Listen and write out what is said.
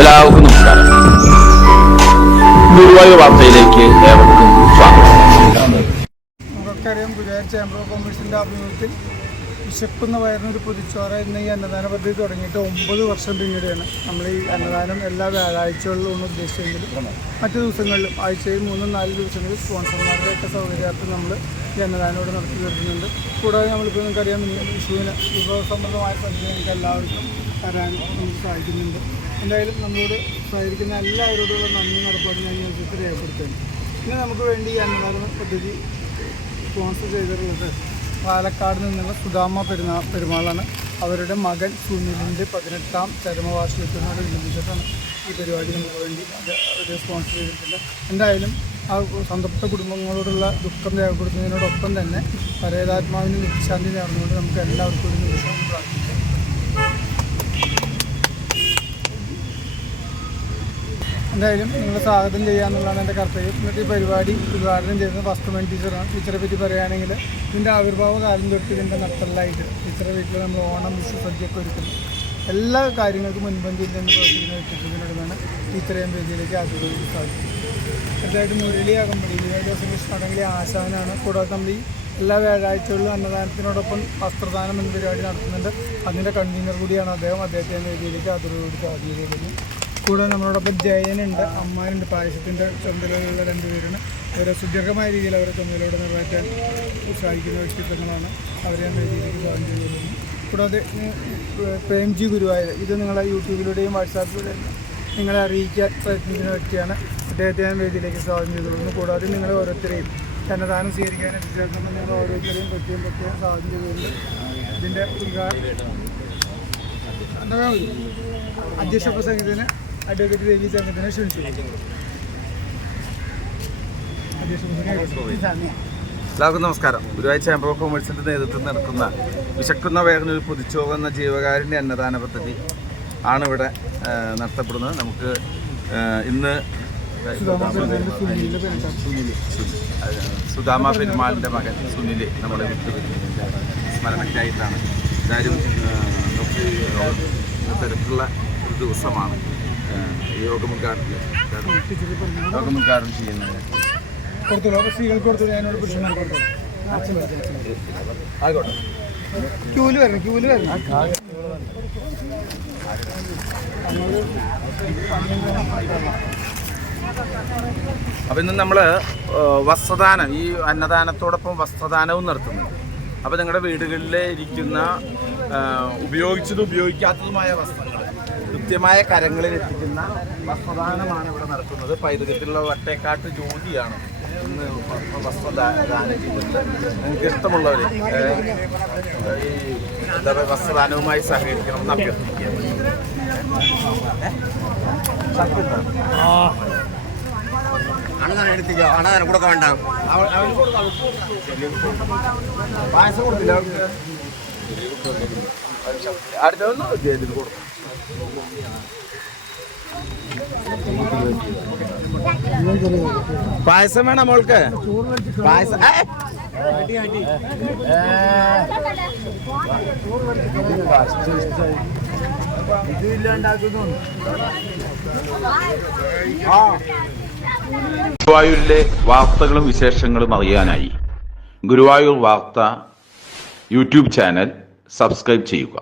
എല്ലാവർക്കും നമസ്കാരം. ഗുരുവായൂർ വാർത്തയിലേക്ക് ഏവർക്കും സ്വാഗതം. നമുക്കറിയാം, ഗുരുവായൂർ ചേംബർ ഓഫ് കൊമേഴ്സിൻ്റെ ആഭിമുഖ്യത്തിൽ വിശക്കുന്ന വയറിനൊരു പൊതിച്ചോറ എന്ന ഈ അന്നദാന പദ്ധതി തുടങ്ങിയിട്ട് 9 വർഷം പിന്നീടാണ് നമ്മൾ ഈ അന്നദാനം എല്ലാ വ്യാഴാഴ്ചകളിലും ഉദ്ദേശിച്ചെങ്കിലും മറ്റു ദിവസങ്ങളിലും ആഴ്ചയിൽ 3-4 ദിവസങ്ങളിൽ സ്പോൺസർമാരുടെയൊക്കെ സൗകര്യാർത്ഥം നമ്മൾ ഈ അന്നദാനം ഇവിടെ നടത്തി വരുന്നുണ്ട്. കൂടാതെ നമ്മളിപ്പോൾ നിങ്ങൾക്കറിയാം, വിഷുവിന് വിഭവസമൃദ്ധമായ സദ്യ നിങ്ങൾക്ക് എല്ലാവർക്കും തരാൻ നമുക്ക് സാധിക്കുന്നുണ്ട്. എന്തായാലും നമ്മളോട് സഹകരിക്കുന്ന എല്ലാവരോടുള്ള നന്ദി നടപ്പാട് ഞാൻ ഈ അവസരത്തിൽ രേഖപ്പെടുത്തുന്നു. പിന്നെ നമുക്ക് വേണ്ടി ഈ അന്നദാന പദ്ധതി സ്പോൺസർ ചെയ്തിട്ടുള്ളത് പാലക്കാട് നിന്നുള്ള സുധാമ പെരുമാളാണ്. അവരുടെ മകൻ സുനിലിൻ്റെ 18ാം ചരമവാർഷികത്തിനോടനുബന്ധിച്ചിട്ടാണ് ഈ പരിപാടി നമുക്ക് വേണ്ടി ഒരു സ്പോൺസർ ചെയ്തിട്ടുണ്ട്. എന്തായാലും ആ സംതൃപ്ത കുടുംബങ്ങളോടുള്ള ദുഃഖം രേഖപ്പെടുത്തുന്നതിനോടൊപ്പം തന്നെ പരേതാത്മാവിന് നിത്യശാന്തി നേർന്നുകൊണ്ട് നമുക്ക് എല്ലാവർക്കും ഒരു നിമിഷം പ്രാർത്ഥിക്കാം. എന്തായാലും നിങ്ങളെ സ്വാഗതം ചെയ്യാന്നുള്ളതാണ് എൻ്റെ കർത്തവ്യം. എന്നിട്ട് ഈ പരിപാടി ഉദ്ഘാടനം ചെയ്യുന്നത് ഫസ്റ്റ് ടീച്ചറാണ്. ടീച്ചറെ പറ്റി പറയുകയാണെങ്കിൽ ഇതിൻ്റെ ആവിർഭാവ കാലം തൊട്ട് ഇതിൻ്റെ നട്ടലായിട്ട് ടീച്ചറെ വീട്ടിൽ നമ്മൾ ഓണം, വിഷു, സദ്യയൊക്കെ ഒരുക്കുന്നു. എല്ലാ കാര്യങ്ങൾക്കും മുൻപന്തിയിൽ നിന്ന് പ്രവർത്തിക്കുന്ന വ്യക്തിത്വത്തിനോടാണ് ടീച്ചറെ വേദിയിലേക്ക് ആഗ്രഹിക്കാൻ സാധിക്കും. അടുത്തായിട്ട് മുരളി കമ്പനി കൃഷ്ണാണെങ്കിൽ ആശാനാണ്. കൂടാതെ നമ്മൾ ഈ എല്ലാ വ്യാഴാഴ്ചകളിലും അന്നദാനത്തിനോടൊപ്പം വസ്ത്രദാനം എന്ന പരിപാടി നടത്തുന്നുണ്ട്. അതിൻ്റെ കൺവീനർ കൂടിയാണ് അദ്ദേഹം. അദ്ദേഹത്തെ വേദിയിലേക്ക് ആഗ്രഹിക്കുന്നു. കൂടാതെ നമ്മളോടൊപ്പം ജയനുണ്ട്, അമ്മാനുണ്ട്. പായസത്തിൻ്റെ ചുമതലയുള്ള 2 പേരാണ്. അവരെ സുദീർഘമായ രീതിയിൽ അവരെ ചുമതലയോടെ നിറവേറ്റാൻ ഉത്സാഹിക്കുന്ന വ്യക്തിത്വങ്ങളാണ്. അവരെ ഞാൻ വേദിയിലേക്ക് സ്വാഗതം ചെയ്തിരുന്നു. കൂടാതെ പ്രേംജി ഗുരുവായൂർ, ഇത് നിങ്ങളെ യൂട്യൂബിലൂടെയും വാട്സാപ്പിലൂടെയും നിങ്ങളെ അറിയിക്കാൻ പ്രയത്നിക്കുന്ന വ്യക്തിയാണ്. അദ്ദേഹത്തെ ഞാൻ വേദിയിലേക്ക് സ്വാഗതം ചെയ്തിരുന്നു. കൂടാതെ നിങ്ങളെ ഓരോരുത്തരെയും അന്നദാനം സ്വീകരിക്കാൻ എത്തിച്ചേർന്ന നിങ്ങൾ ഓരോരുത്തരെയും പ്രത്യേകം സ്വാഗതം ചെയ്തിട്ടുണ്ട്. ഇതിൻ്റെ അധ്യക്ഷ പ്രസംഗത്തിന് അഡ്വക്കേറ്റ് രവി സംഘത്തിനെ ക്ഷണിച്ചു. എല്ലാവർക്കും നമസ്കാരം. ഗുരുവായൂർ ചേംബർ ഓഫ് കൊമേഴ്സിൻ്റെ നേതൃത്വത്തിൽ നടക്കുന്ന വിശക്കുന്ന വയറിനൊരു പൊതിച്ചോറ് എന്ന ജീവകാരുണ്യ അന്നദാന പദ്ധതി ആണ് ഇവിടെ നടത്തപ്പെടുന്നത്. നമുക്ക് ഇന്ന് സുധാമ പെരുമാളിൻ്റെ മകൻ സുനിൽ നമ്മുടെ വിട്ടുപിരിഞ്ഞതിൻ്റെ സ്മരണയ്ക്കായിട്ടാണ്. എന്തായാലും തിരക്കുള്ള ഒരു ദിവസമാണ് യോഗം ഉദ്ഘാടനം ചെയ്യുന്നത്. ആയിക്കോട്ടെ, ക്യൂല് വരണം. അപ്പം ഇന്ന് നമ്മൾ വസ്ത്രദാനം, ഈ അന്നദാനത്തോടൊപ്പം വസ്ത്രദാനവും നടത്തുന്നുണ്ട്. അപ്പോൾ നിങ്ങളുടെ വീടുകളിൽ ഇരിക്കുന്ന ഉപയോഗിച്ചതും ഉപയോഗിക്കാത്തതുമായ വസ്ത്രങ്ങൾ കൃത്യമായ കരങ്ങളിൽ എത്തിക്കുന്ന വസ്ത്രദാനമാണ് ഇവിടെ നടക്കുന്നത്. പൈതൃകത്തിലുള്ള വട്ടേക്കാട്ട് ജ്യോതിയാണ് ഇന്ന് വസ്ത്രദാനം ചെയ്യുന്നത്. നിങ്ങൾക്ക് ഇഷ്ടമുള്ളവർ ഈ എന്താ പറയുക വസ്ത്രദാനവുമായി സഹകരിക്കണമെന്ന് അഭ്യർത്ഥിക്കുകയാണ്. എടുത്തിക്കോ, അണതാരം കൊടുക്ക വേണ്ട. പായസം കൊടുത്തില്ല അവർക്ക്. അടുത്തൊന്നും കൊടുക്കും. പായസം വേണം മോൾക്ക്. പായസം ഗുരുവായൂരിലെ വാർത്തകളും വിശേഷങ്ങളും അറിയാനായി ഗുരുവായൂർ വാർത്ത യൂട്യൂബ് ചാനൽ സബ്സ്ക്രൈബ് ചെയ്യുക.